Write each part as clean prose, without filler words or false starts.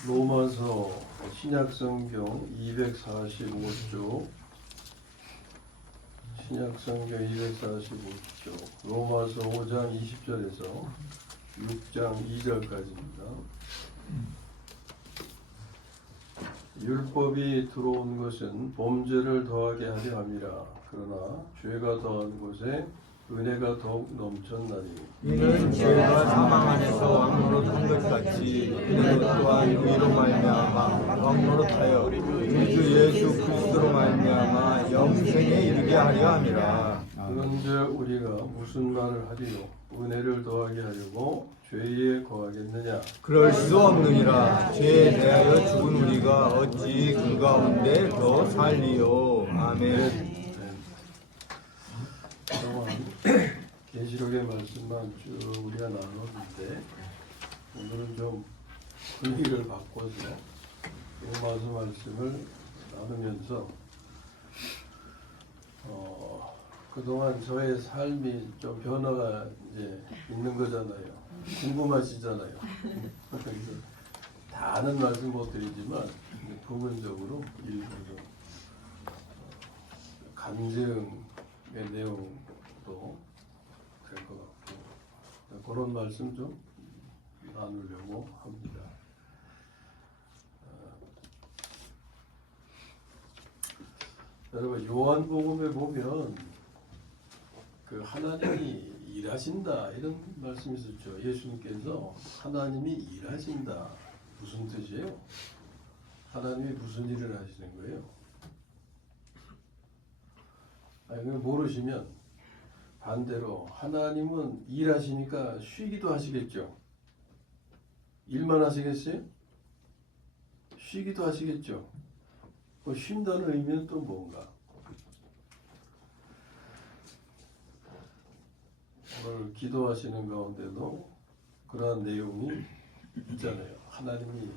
로마서 신약성경 245쪽, 신약성경 245쪽, 로마서 5장 20절에서 6장 2절까지입니다. 율법이 들어온 것은 범죄를 더하게 하려 함이라. 그러나 죄가 더한 곳에 은혜가 더욱 넘쳤나니 이는 죄가 사망 안에서 왕노릇한 것 같이 은혜로 또한 의로 말미암아 왕노릇하여 우리 주 예수 그리스도로 말미암아 영생에 이르게 하려 함이라. 그런즉 우리가 무슨 말을 하리요? 은혜를 더하게 하려고 죄에 거하겠느냐? 그럴 수 없느니라. 죄에 대하여 죽은 우리가 어찌 그 가운데 더 살리요. 아멘. 계시록의 말씀만 쭉 우리가 나눴는데 오늘은 좀 분위기를 바꿔서 로마서 말씀을 나누면서 그동안 저의 삶이 좀 변화가 이제 있는 거잖아요. 궁금하시잖아요. 그래서 다 아는 말씀 못 드리지만 부분적으로 일부 좀 간증의 내용도 될 것 같고 그런 말씀 좀 나누려고 합니다. 여러분 요한복음에 보면 그 하나님이 일하신다 이런 말씀이 있었죠. 예수님께서 하나님이 일하신다 무슨 뜻이에요? 하나님이 무슨 일을 하시는 거예요? 아니 그걸 모르시면 반대로 하나님은 일하시니까 쉬기도 하시겠죠. 일만 하시겠어요? 쉬기도 하시겠죠. 그 쉰다는 의미는 또 뭔가? 오늘 기도하시는 가운데도 그러한 내용이 있잖아요. 하나님이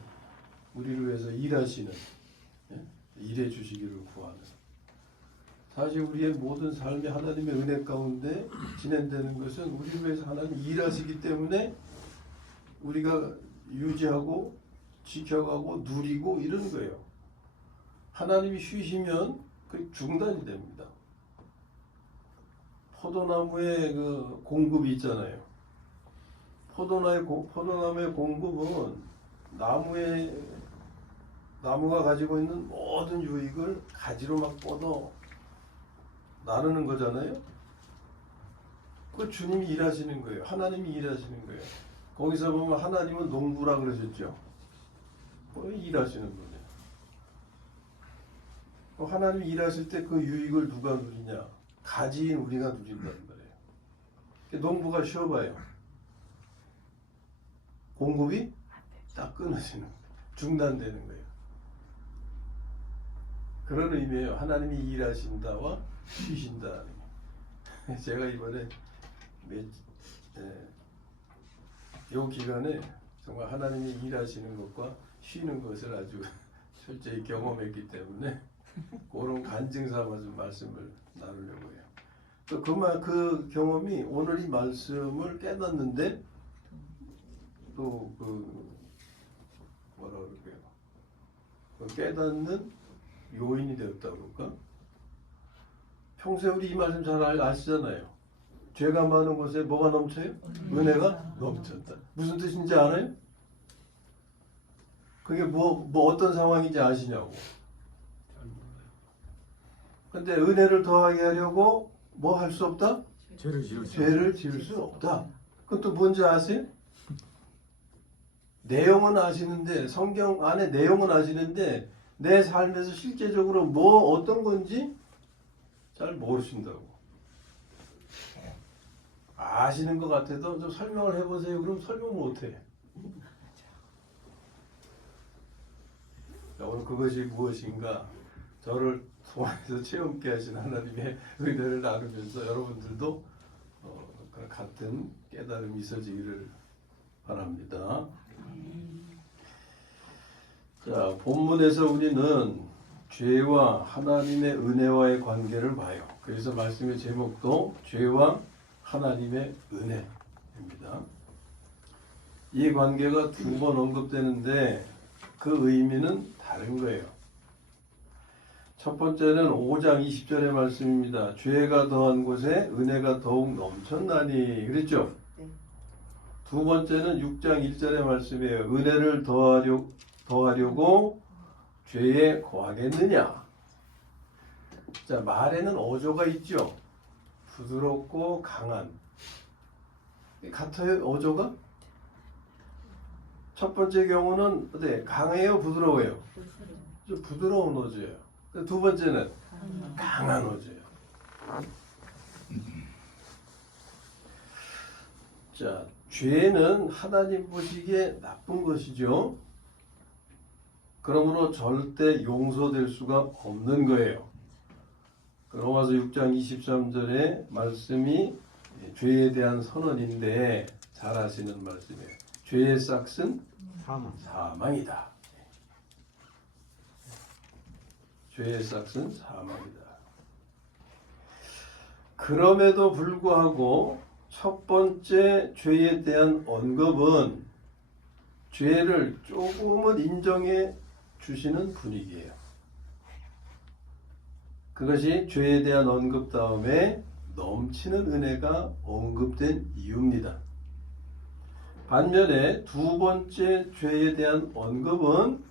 우리를 위해서 일하시는, 일해 주시기를 구하는. 사실 우리의 모든 삶이 하나님의 은혜 가운데 진행되는 것은 우리를 위해서 하나님이 일하시기 때문에 우리가 유지하고 지켜가고 누리고 이런 거예요. 하나님이 쉬시면 그 중단이 됩니다. 포도나무의 그 공급이 있잖아요. 포도나무의 공급은 나무가 가지고 있는 모든 유익을 가지로 막 뻗어 나누는 거잖아요. 그 주님이 일하시는 거예요. 하나님이 일하시는 거예요. 거기서 보면 하나님은 농부라 그러셨죠. 일하시는 거예요. 하나님이 일하실 때 그 유익을 누가 누리냐? 가지인 우리가 누린다는 거예요. 농부가 쉬어봐요. 공급이 딱 끊어지는 거예요. 중단되는 거예요. 그런 의미예요. 하나님이 일하신다와 쉬신다. 제가 이번에 이 기간에 정말 하나님이 일하시는 것과 쉬는 것을 아주 철저히 경험했기 때문에 그런 간증 삼아서 말씀을 나누려고 해요. 또 그 경험이 오늘 이 말씀을 깨닫는데 또 뭐라 그럴까요? 그 깨닫는 요인이 되었다고 그럴까? 평소에 우리 이 말씀 잘 아시잖아요. 죄가 많은 곳에 뭐가 넘쳐요? 은혜가 넘쳤다. 무슨 뜻인지 알아요? 그게 뭐 어떤 상황인지 아시냐고. 근데 은혜를 더하게 하려고 뭐 할 수 없다? 죄를 지을 수 없다. 그건 또 뭔지 아세요? 내용은 아시는데 성경 안에 내용은 아시는데 내 삶에서 실제적으로 뭐 어떤 건지 잘 모르신다고. 아시는 것 같아도 좀 설명을 해보세요. 그럼 설명 못해. 오늘 그것이 무엇인가 저를 통해서 체험케 하신 하나님의 은혜를 나누면서 여러분들도 같은 깨달음이 있어지기를 바랍니다. 자, 본문에서 우리는 죄와 하나님의 은혜와의 관계를 봐요. 그래서 말씀의 제목도 죄와 하나님의 은혜입니다. 이 관계가 두 번 언급되는데 그 의미는 다른 거예요. 첫 번째는 5장 20절의 말씀입니다. 죄가 더한 곳에 은혜가 더욱 넘쳤나니 그랬죠? 네. 두 번째는 6장 1절의 말씀이에요. 은혜를 더하려고 죄에 거하겠느냐? 자, 말에는 어조가 있죠. 부드럽고 강한. 같아요, 어조가? 첫 번째 경우는 어때? 강해요, 부드러워요? 좀 부드러운 어조예요. 두 번째는 강한 어조예요. 자, 죄는 하나님 보시기에 나쁜 것이죠. 그러므로 절대 용서될 수가 없는 거예요. 로마서 6장 23절의 말씀이 죄에 대한 선언인데 잘 아시는 말씀이에요. 죄의 싹은 사망이다. 죄의 싹은 사망이다. 그럼에도 불구하고 첫 번째 죄에 대한 언급은 죄를 조금은 인정해 주시는 분위기예요. 그것이 죄에 대한 언급 다음에 넘치는 은혜가 언급된 이유입니다. 반면에 두 번째 죄에 대한 언급은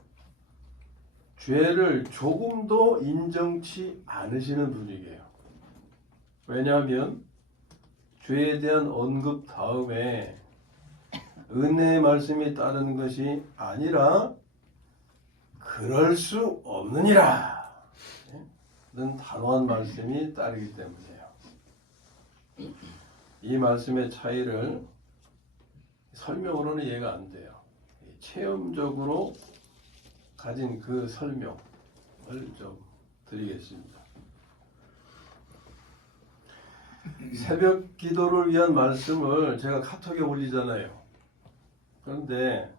죄를 조금도 인정치 않으시는 분위기예요. 왜냐하면 죄에 대한 언급 다음에 은혜의 말씀이 따르는 것이 아니라 그럴 수 없느니라 는 단호한 말씀이 따르기 때문이에요. 이 말씀의 차이를 설명으로는 이해가 안 돼요. 체험적으로 가진 그 설명을 좀 드리겠습니다. 새벽 기도를 위한 말씀을 제가 카톡에 올리잖아요. 그런데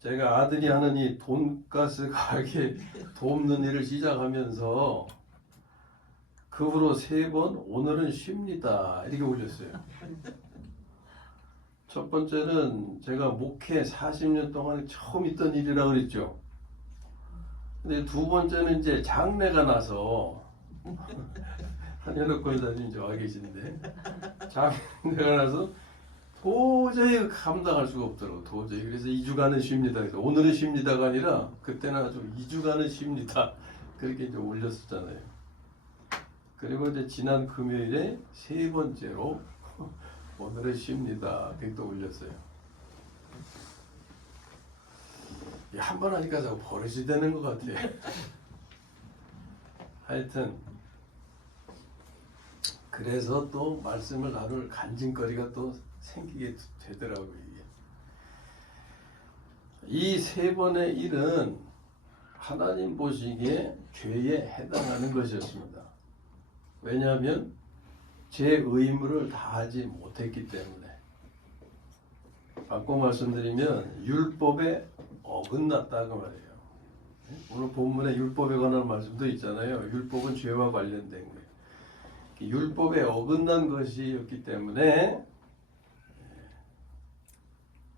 제가 아들이 하는 이 돈가스 가게 돕는 일을 시작하면서 그 후로 3번 오늘은 쉽니다 이렇게 올렸어요. 첫 번째는 제가 목회 40년 동안 처음 있던 일이라고 그랬죠. 근데 두 번째는 이제 장례가 나서 한현욱 권사님 저 와 계신데 장례가 나서 도저히 감당할 수가 없더라고. 도저히. 그래서 2주간은 쉽니다. 그래서 오늘은 쉽니다가 아니라 그때는 아주 2주간은 쉽니다. 그렇게 이제 올렸었잖아요. 그리고 이제 지난 금요일에 3번째로 오늘은 쉽니다. 그렇게 또 올렸어요. 한 번 하니까 자꾸 버릇이 되는 것 같아요. 하여튼 그래서 또 말씀을 나눌 간증거리가 또 생기게 되더라고요. 이 3번의 일은 하나님 보시기에 죄에 해당하는 것이었습니다. 왜냐하면 제 의무를 다하지 못했기 때문에. 바꿔 말씀드리면 율법에 어긋났다고 말이에요. 오늘 본문에 율법에 관한 말씀도 있잖아요. 율법은 죄와 관련된 거예요. 율법에 어긋난 것이었기 때문에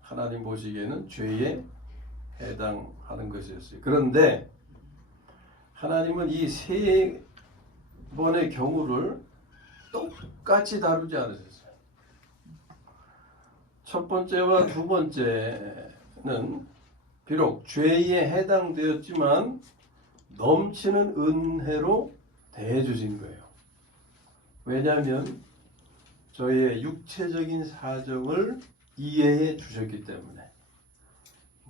하나님 보시기에는 죄에 해당하는 것이었어요. 그런데 하나님은 이 3번의 경우를 똑같이 다루지 않으셨어요. 첫 번째와 두 번째는 비록 죄에 해당되었지만 넘치는 은혜로 대해 주신 거예요. 왜냐하면 저희의 육체적인 사정을 이해해 주셨기 때문에.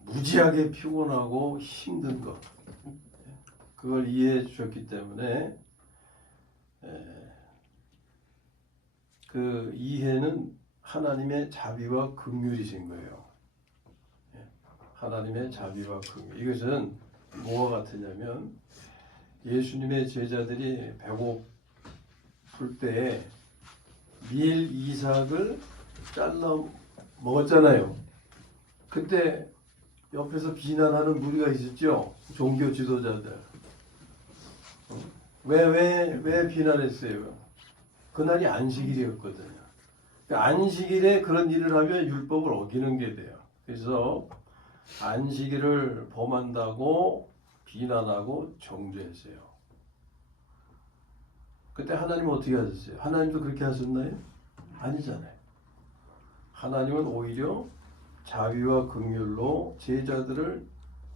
무지하게 피곤하고 힘든 것 그걸 이해해 주셨기 때문에 그 이해는 하나님의 자비와 긍휼이신 거예요. 하나님의 자비와 긍휼. 이것은 뭐와 같으냐면 예수님의 제자들이 배고플 때 밀 이삭을 잘라 먹었잖아요. 그때 옆에서 비난하는 무리가 있었죠. 종교 지도자들. 왜 비난했어요? 그날이 안식일이었거든요. 안식일에 그런 일을 하면 율법을 어기는 게 돼요. 그래서 안식일을 범한다고 비난하고 정죄했어요. 그때 하나님은 어떻게 하셨어요? 하나님도 그렇게 하셨나요? 아니잖아요. 하나님은 오히려 자비와 긍휼로 제자들을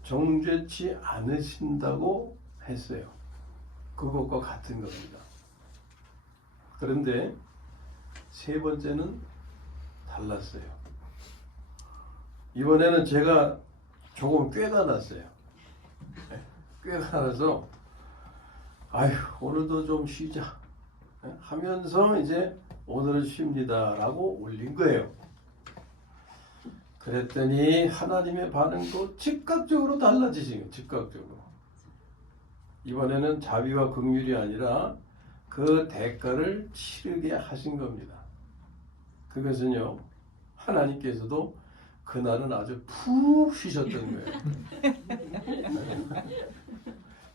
정죄치 않으신다고 했어요. 그것과 같은 겁니다. 그런데 세 번째는 달랐어요. 이번에는 제가 조금 꾀가 났어요. 꾀가 나서 아휴 오늘도 좀 쉬자 하면서 이제 오늘은 쉽니다 라고 올린 거예요. 그랬더니 하나님의 반응도 즉각적으로 달라지신 거예요. 즉각적으로. 이번에는 자비와 긍휼이 아니라 그 대가를 치르게 하신 겁니다. 그것은요, 하나님께서도 그날은 아주 푹 쉬셨던 거예요.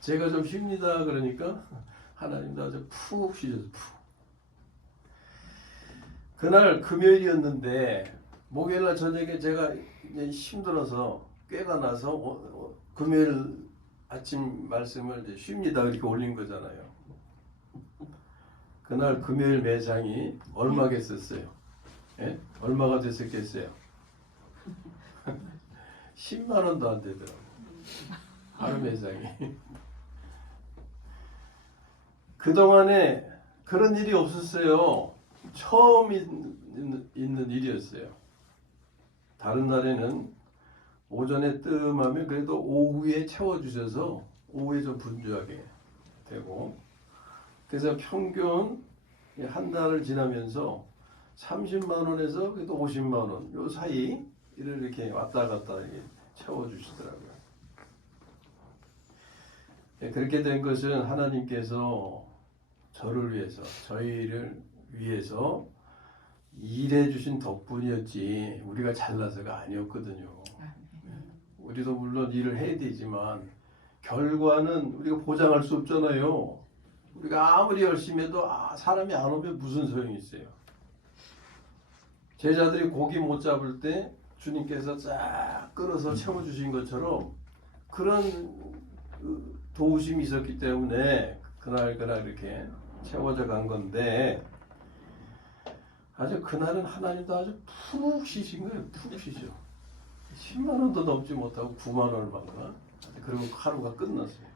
제가 좀 쉽니다 그러니까 하나님도 아주 푹 쉬셨어요. 푹. 그날 금요일이었는데 목요일날 저녁에 제가 이제 힘들어서 꾀가 나서 금요일 아침 말씀을 이제 쉽니다 이렇게 올린 거잖아요. 그날 금요일 매장이 얼마겠었어요? 예? 얼마가 됐었겠어요? 10만 원도 안 되더라고요. 하루 매장이. 그동안에 그런 일이 없었어요. 처음 있는 일이었어요. 다른 날에는 오전에 뜸하면 그래도 오후에 채워주셔서 오후에 좀 분주하게 되고, 그래서 평균 한 달을 지나면서 30만 원에서 그래도 50만 원 요 사이 이렇게 왔다 갔다 채워주시더라고요. 그렇게 된 것은 하나님께서 저를 위해서, 저희를 위해서 일해 주신 덕분이었지 우리가 잘나서가 아니었거든요. 우리도 물론 일을 해야 되지만 결과는 우리가 보장할 수 없잖아요. 우리가 아무리 열심히 해도 사람이 안 오면 무슨 소용이 있어요. 제자들이 고기 못 잡을 때 주님께서 쫙 끌어서 채워주신 것처럼 그런 도우심이 있었기 때문에 그날 이렇게 채워져 간 건데, 아주 그날은 하나님도 아주 푹 쉬신 거예요. 푹 쉬죠. 10만 원도 넘지 못하고 9만 원을 받나? 그리고 하루가 끝났어요.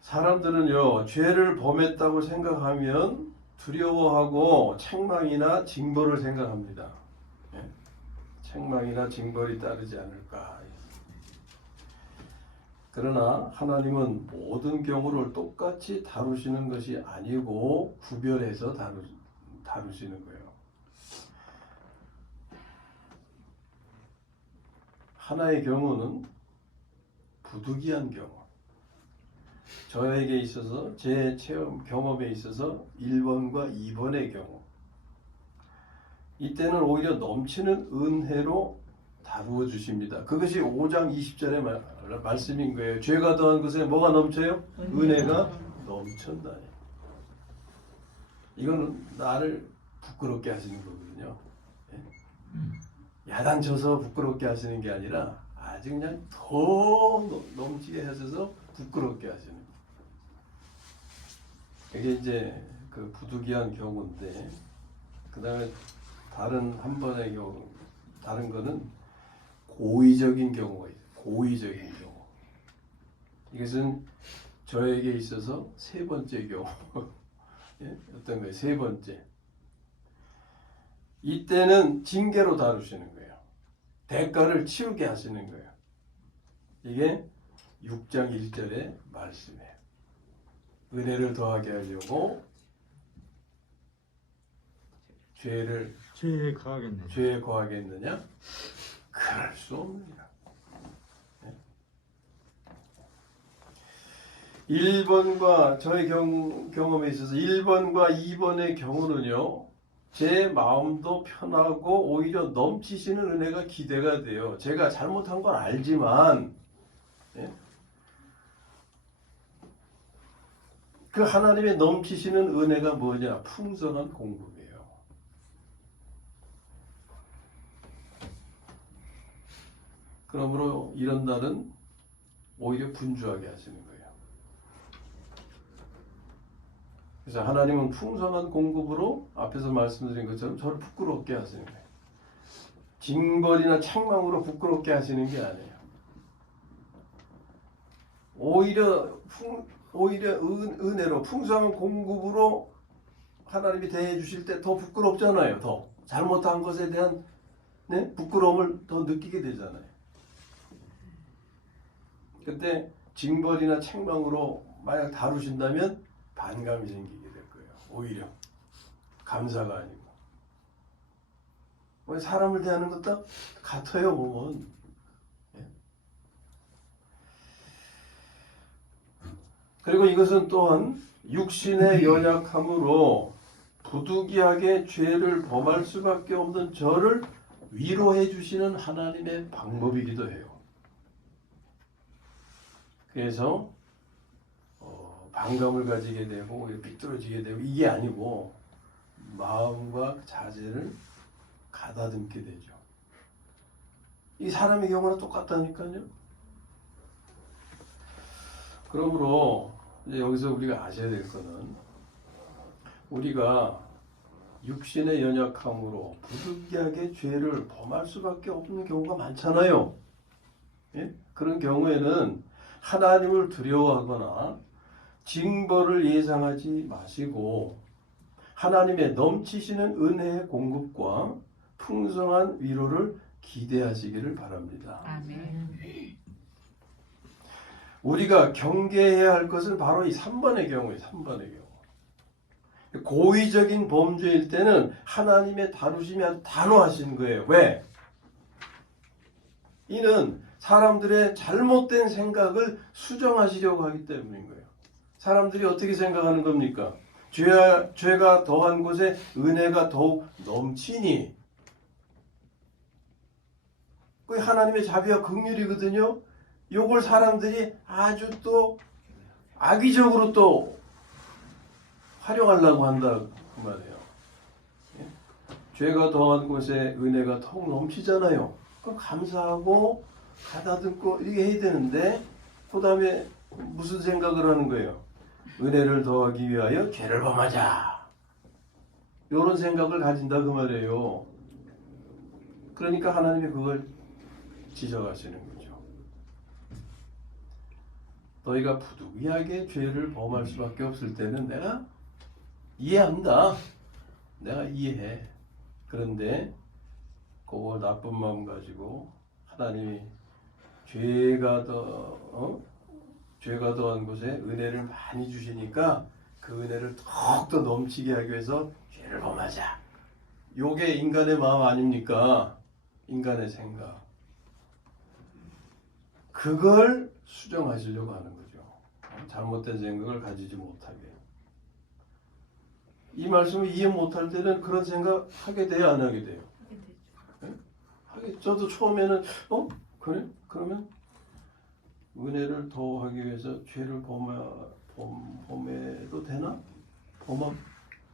사람들은요, 죄를 범했다고 생각하면 두려워하고 책망이나 징벌을 생각합니다. 예? 책망이나 징벌이 따르지 않을까. 그러나 하나님은 모든 경우를 똑같이 다루시는 것이 아니고 구별해서 다루시는 거예요. 하나의 경우는 부득이한 경우, 저에게 있어서 제 체험 경험에 있어서 1번과 2번의 경우, 이때는 오히려 넘치는 은혜로 다루어 주십니다. 그것이 5장 20절의 말씀인 거예요. 죄가 더한 것에 뭐가 넘쳐요? 은혜가 넘쳤다니. 이거는 나를 부끄럽게 하시는 거거든요. 야단쳐서 부끄럽게 하시는 게 아니라 아주 그냥 더 넘치게 하셔서 부끄럽게 하시는 거예요. 이게 이제 그 부득이한 경우인데, 그 다음에 다른 한 번의 경우, 다른 거는 고의적인 경우가 있어요. 고의적인 경우. 이것은 저에게 있어서 세 번째 경우. 예? 어떤 거예요? 세 번째. 이때는 징계로 다루시는 거예요. 대가를 치르게 하시는 거예요. 이게 6장 1절의 말씀이에요. 은혜를 더하게 하려고 죄에 거하겠느냐? 그럴 수 없느니라. 1번과 저의 경험에 있어서 1번과 2번의 경우는요, 제 마음도 편하고 오히려 넘치시는 은혜가 기대가 돼요. 제가 잘못한 걸 알지만, 예? 그 하나님의 넘치시는 은혜가 뭐냐? 풍성한 공급이에요. 그러므로 이런 날은 오히려 분주하게 하시는 거예요. 그래서 하나님은 풍성한 공급으로 앞에서 말씀드린 것처럼 저를 부끄럽게 하시는 거예요. 징벌이나 책망으로 부끄럽게 하시는 게 아니에요. 오히려 은혜로 풍성한 공급으로 하나님이 대해 주실 때 더 부끄럽잖아요. 더 잘못한 것에 대한 부끄러움을 더 느끼게 되잖아요. 그때 징벌이나 책망으로 만약 다루신다면 반감이 생기게 될 거예요. 오히려 감사가 아니고. 사람을 대하는 것도 같아요, 보면. 그리고 이것은 또한 육신의 연약함으로 부득이하게 죄를 범할 수밖에 없는 저를 위로해 주시는 하나님의 방법이기도 해요. 그래서 반감을 가지게 되고 삐뚤어지게 되고 이게 아니고 마음과 자세를 가다듬게 되죠. 이 사람의 경우는 똑같다니까요. 그러므로 이제 여기서 우리가 아셔야 될 것은 우리가 육신의 연약함으로 부득이하게 죄를 범할 수밖에 없는 경우가 많잖아요. 예? 그런 경우에는 하나님을 두려워하거나 징벌을 예상하지 마시고 하나님의 넘치시는 은혜의 공급과 풍성한 위로를 기대하시기를 바랍니다. 아멘. 우리가 경계해야 할 것은 바로 이 3번의 경우예요. 3번의 경우. 고의적인 범죄일 때는 하나님의 다루심이 아주 단호하신 거예요. 왜? 이는 사람들의 잘못된 생각을 수정하시려고 하기 때문인 거예요. 사람들이 어떻게 생각하는 겁니까? 죄가 더한 곳에 은혜가 더욱 넘치니. 그게 하나님의 자비와 긍휼이거든요. 요걸 사람들이 아주 또 악의적으로 또 활용하려고 한다 그 말이에요. 예? 죄가 더한 곳에 은혜가 더욱 넘치잖아요. 그럼 감사하고 가다듬고 이렇게 해야 되는데 그 다음에 무슨 생각을 하는 거예요? 은혜를 더하기 위하여 죄를 범하자. 이런 생각을 가진다 그 말이에요. 그러니까 하나님이 그걸 지적하시는 거죠. 너희가 부득이하게 죄를 범할 수밖에 없을 때는 내가 이해한다. 내가 이해해. 그런데 그거 나쁜 마음 가지고 하나님이 죄가 더한 곳에 은혜를 많이 주시니까 그 은혜를 더욱더 넘치게 하기 위해서 죄를 범하자. 요게 인간의 마음 아닙니까? 인간의 생각. 그걸 수정하시려고 하는 거죠. 잘못된 생각을 가지지 못하게. 이 말씀을 이해 못할 때는 그런 생각 하게 돼요, 안 하게 돼요? 저도 처음에는 그래? 그러면 은혜를 더하기 위해서 죄를 범해도 되나?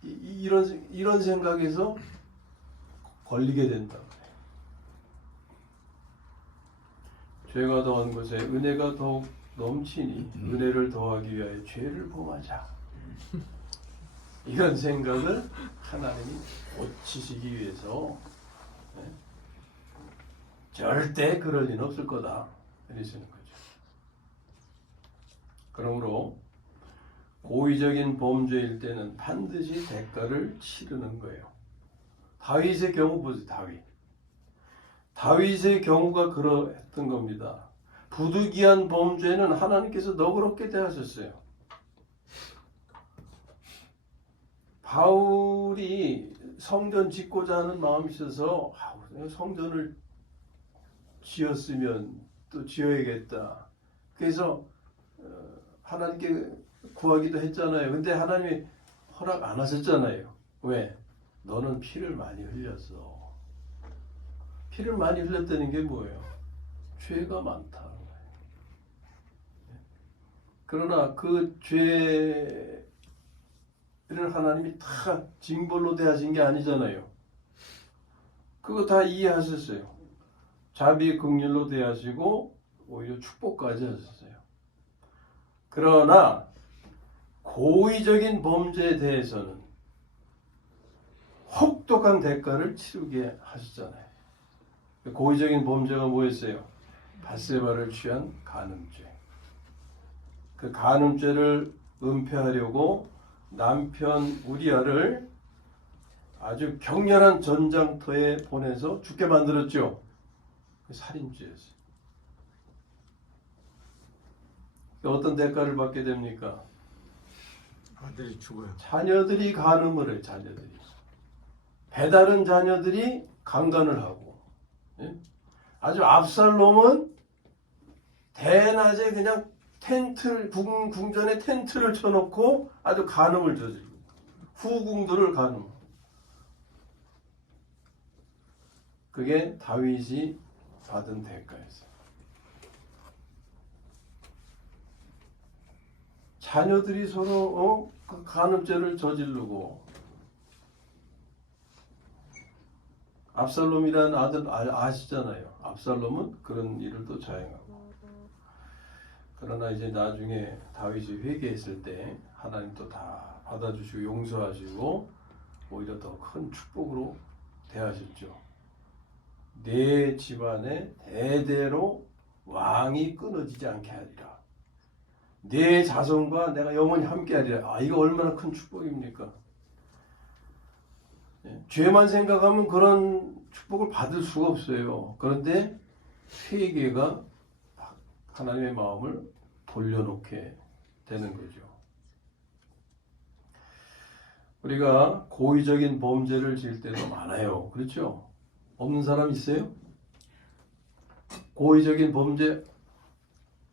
이런 생각에서 걸리게 된다. 죄가 더한 곳에 은혜가 더욱 넘치니 은혜를 더하기 위하여 죄를 범하자. 이런 생각을 하나님이 고치시기 위해서 절대 그럴 리는 없을 거다 이러시는 거죠. 그러므로 고의적인 범죄일 때는 반드시 대가를 치르는 거예요. 다윗의 경우 보세요. 다윗의 경우가 그러했던 겁니다. 부득이한 범죄는 하나님께서 너그럽게 대하셨어요. 바울이 성전 짓고자 하는 마음이 있어서 성전을 지었으면 또 지어야겠다. 그래서 하나님께 구하기도 했잖아요. 근데 하나님이 허락 안 하셨잖아요. 왜? 너는 피를 많이 흘렸어. 피를 많이 흘렸다는 게 뭐예요? 죄가 많다. 그러나 그 죄를 하나님이 다 징벌로 대하신 게 아니잖아요. 그거 다 이해하셨어요. 자비 긍휼로 대하시고 오히려 축복까지 하셨어요. 그러나 고의적인 범죄에 대해서는 혹독한 대가를 치르게 하셨잖아요. 고의적인 범죄가 뭐였어요? 밧세바를 취한 간음죄. 그 간음죄를 은폐하려고 남편 우리아를 아주 격렬한 전장터에 보내서 죽게 만들었죠. 그 살인죄였어요. 어떤 대가를 받게 됩니까? 아들이 죽어요. 자녀들이 간음을 해요. 자녀들이. 배다른 자녀들이 강간을 하고. 예? 아주 압살롬은 대낮에 그냥 궁전에 텐트를 쳐놓고 아주 간음을 저지르고 후궁들을 간음. 그게 다윗이 받은 대가였어요. 자녀들이 서로 그 간음죄를 저지르고 압살롬이라는 아들 아시잖아요. 압살롬은 그런 일을 또 자행하고. 그러나 이제 나중에 다윗이 회개했을 때 하나님 또 다 받아주시고 용서하시고 오히려 더 큰 축복으로 대하셨죠. 내 집안에 대대로 왕이 끊어지지 않게 하리라. 내 자손과 내가 영원히 함께 하리라. 아, 이거 얼마나 큰 축복입니까? 죄만 생각하면 그런 축복을 받을 수가 없어요. 그런데 회개가 하나님의 마음을 돌려놓게 되는 거죠. 우리가 고의적인 범죄를 지을 때도 많아요. 그렇죠? 없는 사람 있어요? 고의적인 범죄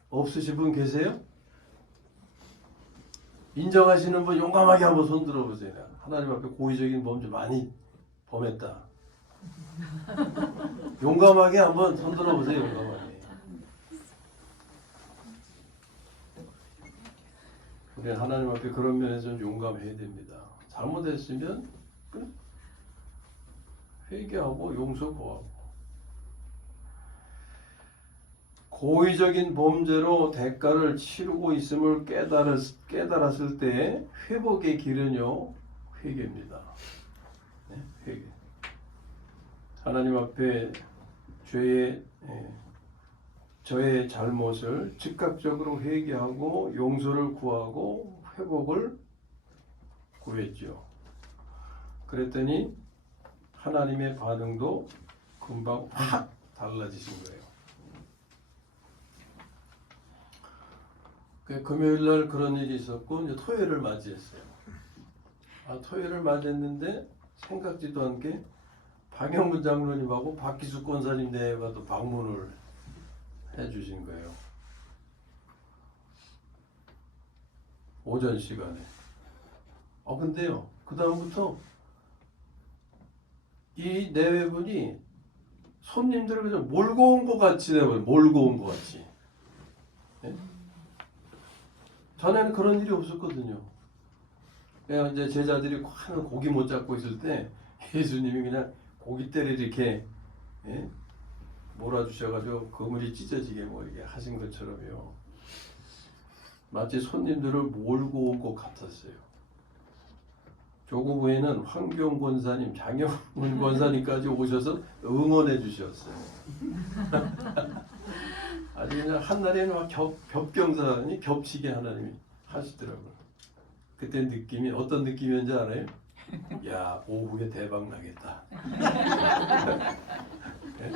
없으신 분 계세요? 인정하시는 분 용감하게 한번 손 들어보세요. 하나님 앞에 고의적인 범죄 많이 범했다. 용감하게 한번 손 들어보세요. 용감하게. 우리 하나님 앞에 그런 면에서는 용감해야 됩니다. 잘못했으면 회개하고 용서 구하고. 고의적인 범죄로 대가를 치르고 있음을 깨달았을 때 회복의 길은요, 회개입니다. 네, 회개. 하나님 앞에 저의 잘못을 즉각적으로 회개하고 용서를 구하고 회복을 구했죠. 그랬더니 하나님의 반응도 금방 확 달라지신 거예요. 금요일 날 그런 일이 있었고 이제 토요일을 맞이했어요. 토요일을 맞이했는데 생각지도 않게 박영문 장로님하고 박기숙 권사님 대회가 또 방문을 해주신 거예요. 오전 시간에. 근데요, 그 다음부터 이 내외분이 손님들을 그냥 몰고 온 것 같이 내버려, 몰고 온 것 같이. 네? 전에는 그런 일이 없었거든요. 그냥 이제 제자들이 하는 고기 못 잡고 있을 때 예수님이 그냥 고깃대를 이렇게 몰아주셔가지고 그물이 찢어지게 뭐 이렇게 하신 것처럼요. 마치 손님들을 몰고 온 것 같았어요. 조금 후에는 황교안 권사님, 장영문 권사님까지 오셔서 응원해 주셨어요. 아주 그냥 한날에는 막 겹경사니 겹치게 하나님이 하시더라고요. 그때 느낌이 어떤 느낌이었는지 알아요? 야, 오후에 대박 나겠다. 네?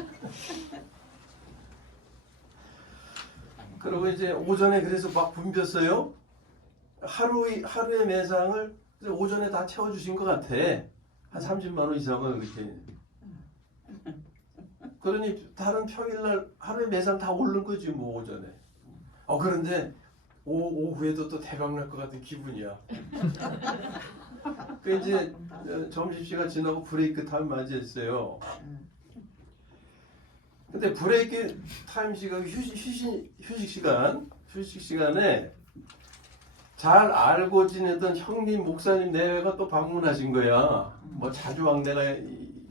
그리고 이제 오전에 그래서 막 붐볐어요. 하루의 매상을 오전에 다 채워주신 것 같아. 한 30만 원 이상은 이렇게. 그러니 다른 평일날 하루의 매상 다 오른 거지 뭐 오전에. 그런데 오후에도 또 대박 날 것 같은 기분이야. 그 이제 점심시간 지나고 브레이크 타임 맞이했어요. 근데 브레이크 타임 시간 휴식 시간에 잘 알고 지내던 형님 목사님 내외가 또 방문하신 거야. 뭐 자주 왕래가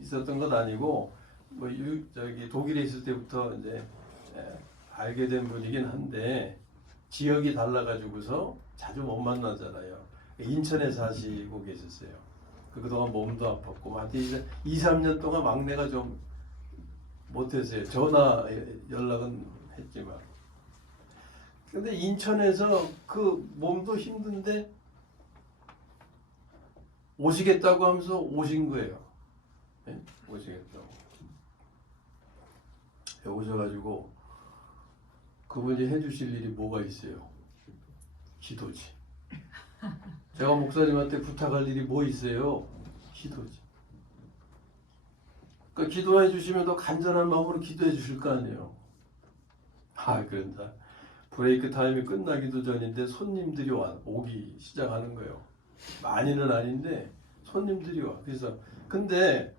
있었던 건 아니고 뭐 저기 독일에 있을 때부터 이제 알게 된 분이긴 한데 지역이 달라가지고서 자주 못 만나잖아요. 인천에 사시고 계셨어요. 그동안 몸도 아팠고 한테 이제 2, 3년 동안 막내가 좀 못했어요. 전화 연락은 했지만. 근데 인천에서 그 몸도 힘든데 오시겠다고 하면서 오신 거예요. 네? 오시겠다고. 오셔가지고 그분이 해주실 일이 뭐가 있어요? 기도지. 제가 목사님한테 부탁할 일이 뭐 있어요? 기도지. 그러니까 기도해 주시면 더 간절한 마음으로 기도해 주실 거 아니에요. 그런다. 브레이크 타임이 끝나기도 전인데 손님들이 오기 시작하는 거예요. 많이는 아닌데 손님들이 와. 그래서 근데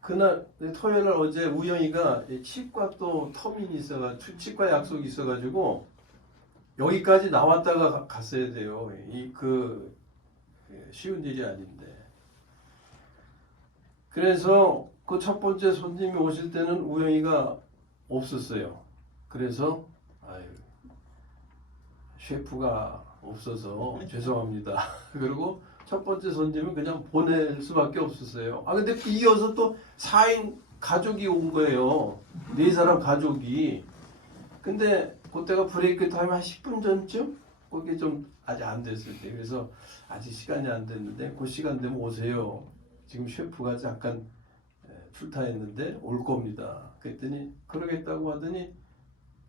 그날 토요일 날 어제 우영이가 치과 또 터민이 있어가지고 치과 약속이 있어가지고 여기까지 나왔다가 갔어야 돼요. 쉬운 일이 아닌데. 그래서 그 첫 번째 손님이 오실 때는 우영이가 없었어요. 그래서 셰프가 없어서 죄송합니다. 그리고 첫 번째 손님은 그냥 보낼 수밖에 없었어요. 근데 이어서 또 4인 가족이 온 거예요. 4사람 가족이. 근데 그때가 브레이크 타임 한 10분 전쯤? 그게 좀 아직 안 됐을 때. 그래서 아직 시간이 안 됐는데 그 시간 되면 오세요. 지금 셰프가 잠깐 출타했는데 올 겁니다. 그랬더니 그러겠다고 하더니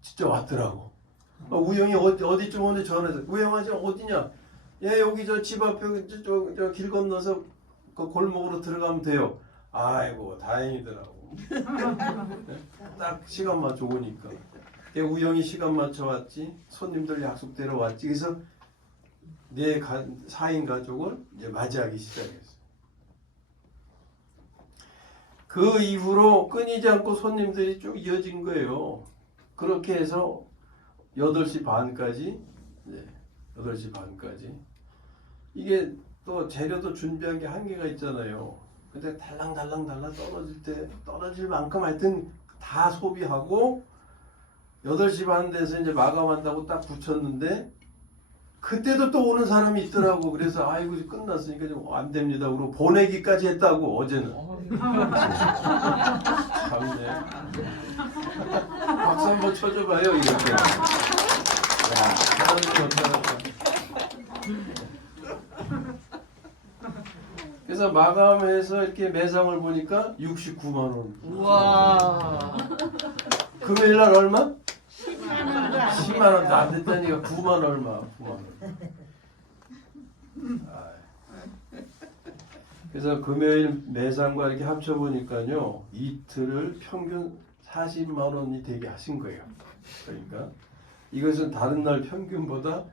진짜 왔더라고. 우영이 어디쯤 오는데 전화해서 우영아 지금 어디냐? 여기 저 집 앞에 저 길 건너서 그 골목으로 들어가면 돼요. 아이고 다행이더라고. 딱 시간 맞춰 오니까. 우영이 시간 맞춰 왔지. 손님들 약속대로 왔지. 그래서 4인 가족을 이제 맞이하기 시작했어. 그 이후로 끊이지 않고 손님들이 쭉 이어진 거예요. 그렇게 해서 8시 반까지, 8시 반까지. 이게 또 재료도 준비한 게 한계가 있잖아요. 근데 달랑달랑 떨어질 만큼 하여튼 다 소비하고 8시 반 돼서 이제 마감한다고 딱 붙였는데 그때도 또 오는 사람이 있더라고. 그래서 아이고 끝났으니까 좀 안 됩니다. 그러고 보내기까지 했다고 어제는. 참네. 박수 한번 쳐줘봐요 이렇게. 그래서 마감해서 이렇게 매상을 보니까 69만 원. 우와. 금요일 날 얼마? 10만 10만 원도 안 됐다니까 9만 얼마? 9만 원. 그래서 금요일 매상과 이렇게 합쳐 보니까요 이틀을 평균 40만 원이 되게 하신 거예요. 그러니까 이것은 다른 날 평균보다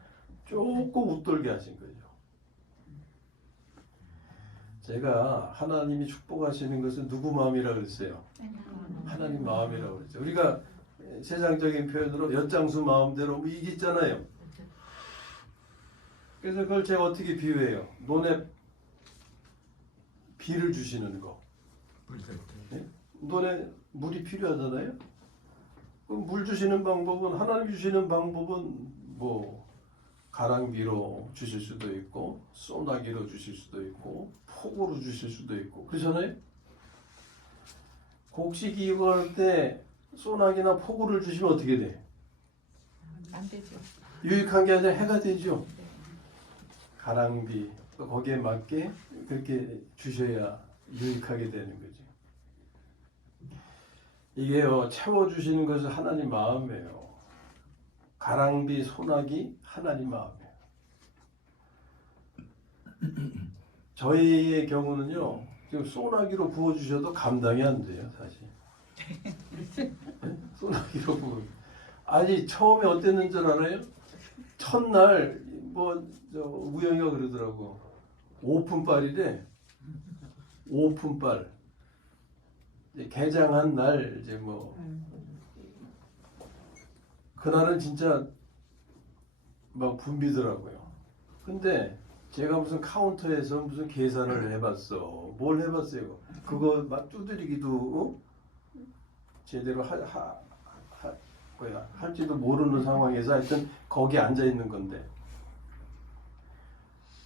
조금 웃돌게 하신 거죠. 제가 하나님이 축복하시는 것은 누구 마음이라 그랬어요? 하나님 마음이라고 그랬죠. 우리가 세상적인 표현으로 엿장수 마음대로 뭐 이게 있잖아요. 그래서 그걸 제가 어떻게 비유해요? 논에 비를 주시는 거. 네? 논에 물이 필요하잖아요. 그럼 물 주시는 방법은 하나님 주시는 방법은 뭐 가랑비로 주실 수도 있고 소나기로 주실 수도 있고 폭우로 주실 수도 있고 그렇잖아요. 곡식 이걸 때 소나기나 폭우를 주시면 어떻게 돼? 안 되죠. 유익한 게 아니라 해가 되죠. 가랑비 거기에 맞게 그렇게 주셔야 유익하게 되는 거죠. 이게요 채워주시는 것은 하나님 마음이에요. 가랑비 소나기 하나님 마음이에요. 저희의 경우는요 지금 소나기로 부어주셔도 감당이 안 돼요 사실. 네? 소나기로 부어. 아니 처음에 어땠는 줄 알아요? 첫날 우영이가 그러더라고. 오픈빨이래. 오픈빨. 개장한 날 이제 그날은 진짜 막 붐비더라고요. 근데 제가 무슨 카운터에서 무슨 계산을 해봤어. 뭘 해봤어요? 그거 막 두드리기도 제대로 할지도 모르는 상황에서 하여튼 거기 앉아 있는 건데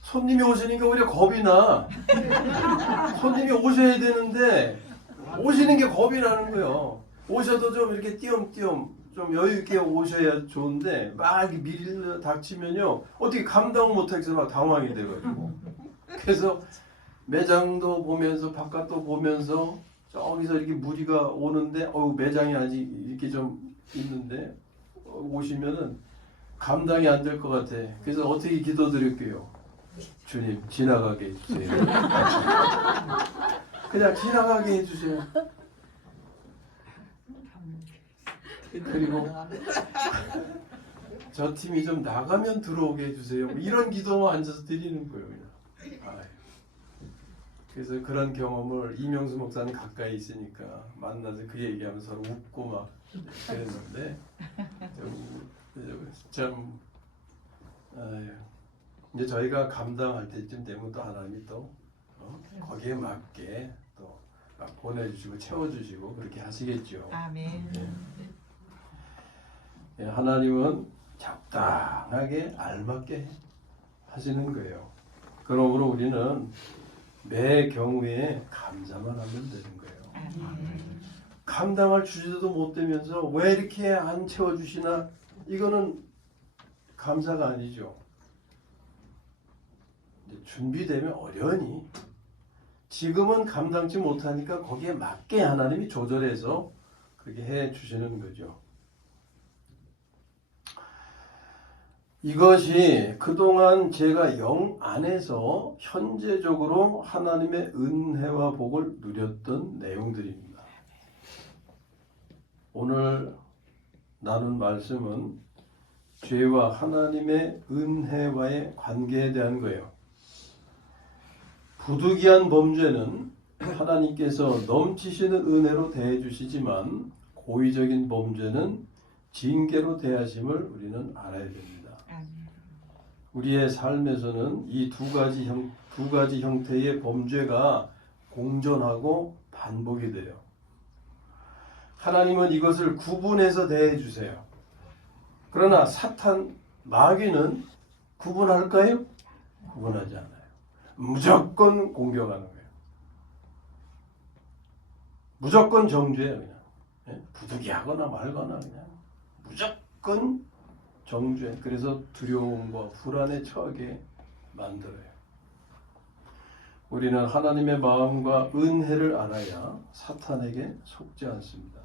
손님이 오시니까 오히려 겁이 나. 손님이 오셔야 되는데 오시는 게 겁이 나는 거예요. 오셔도 좀 이렇게 띄엄띄엄 좀 여유 있게 오셔야 좋은데 막 밀려 닥치면요 어떻게 감당 못하겠어 막 당황이 돼가지고 그래서 매장도 보면서 바깥도 보면서 저기서 이렇게 무리가 오는데 매장이 아직 이렇게 좀 있는데 오시면은 감당이 안 될 것 같아. 그래서 어떻게 기도드릴게요? 주님 지나가게 해주세요. 그냥 지나가게 해주세요. 그리고 저 팀이 좀 나가면 들어오게 해주세요. 뭐 이런 기도만 앉아서 드리는 거예요. 그냥. 그래서 그런 경험을 이명수 목사님 가까이 있으니까 만나서 그 얘기하면서 서로 웃고 막 그랬는데 참 이제 저희가 감당할 때쯤 되면 또 하나님이 또 거기에 맞게 또 보내주시고 채워주시고 그렇게 하시겠죠. 아멘. 예, 하나님은 적당하게 알맞게 하시는 거예요. 그러므로 우리는 매 경우에 감사만 하면 되는 거예요. 감당할 주제도 못 되면서 왜 이렇게 안 채워주시나? 이거는 감사가 아니죠. 준비되면 어려우니 지금은 감당치 못하니까 거기에 맞게 하나님이 조절해서 그렇게 해 주시는 거죠. 이것이 그동안 제가 영 안에서 현재적으로 하나님의 은혜와 복을 누렸던 내용들입니다. 오늘 나눈 말씀은 죄와 하나님의 은혜와의 관계에 대한 거예요. 부득이한 범죄는 하나님께서 넘치시는 은혜로 대해주시지만 고의적인 범죄는 징계로 대하심을 우리는 알아야 됩니다. 우리의 삶에서는 이 두 가지 형태의 범죄가 공존하고 반복이 돼요. 하나님은 이것을 구분해서 대해 주세요. 그러나 사탄, 마귀는 구분할까요? 구분하지 않아요. 무조건 공격하는 거예요. 무조건 정죄예요. 그냥 부득이하거나 말거나 그냥 무조건 정죄. 그래서 두려움과 불안에 처하게 만들어요. 우리는 하나님의 마음과 은혜를 알아야 사탄에게 속지 않습니다.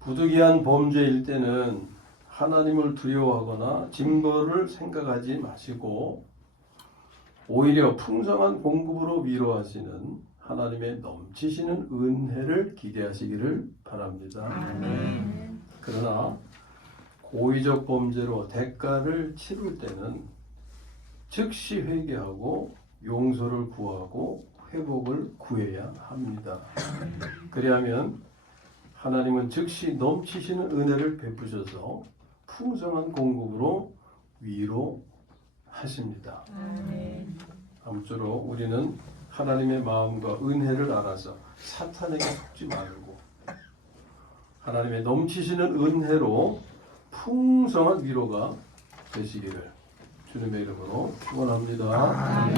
부득이한 범죄일 때는 하나님을 두려워하거나 징벌을 생각하지 마시고 오히려 풍성한 공급으로 위로하시는 하나님의 넘치시는 은혜를 기대하시기를 바랍니다. 아멘. 그러나 고의적 범죄로 대가를 치를 때는 즉시 회개하고 용서를 구하고 회복을 구해야 합니다. 그리하면 하나님은 즉시 넘치시는 은혜를 베푸셔서 풍성한 공급으로 위로하십니다. 아무쪼록 우리는 하나님의 마음과 은혜를 알아서 사탄에게 속지 말고 하나님의 넘치시는 은혜로 풍성한 위로가 되시기를 주님의 이름으로 축원합니다.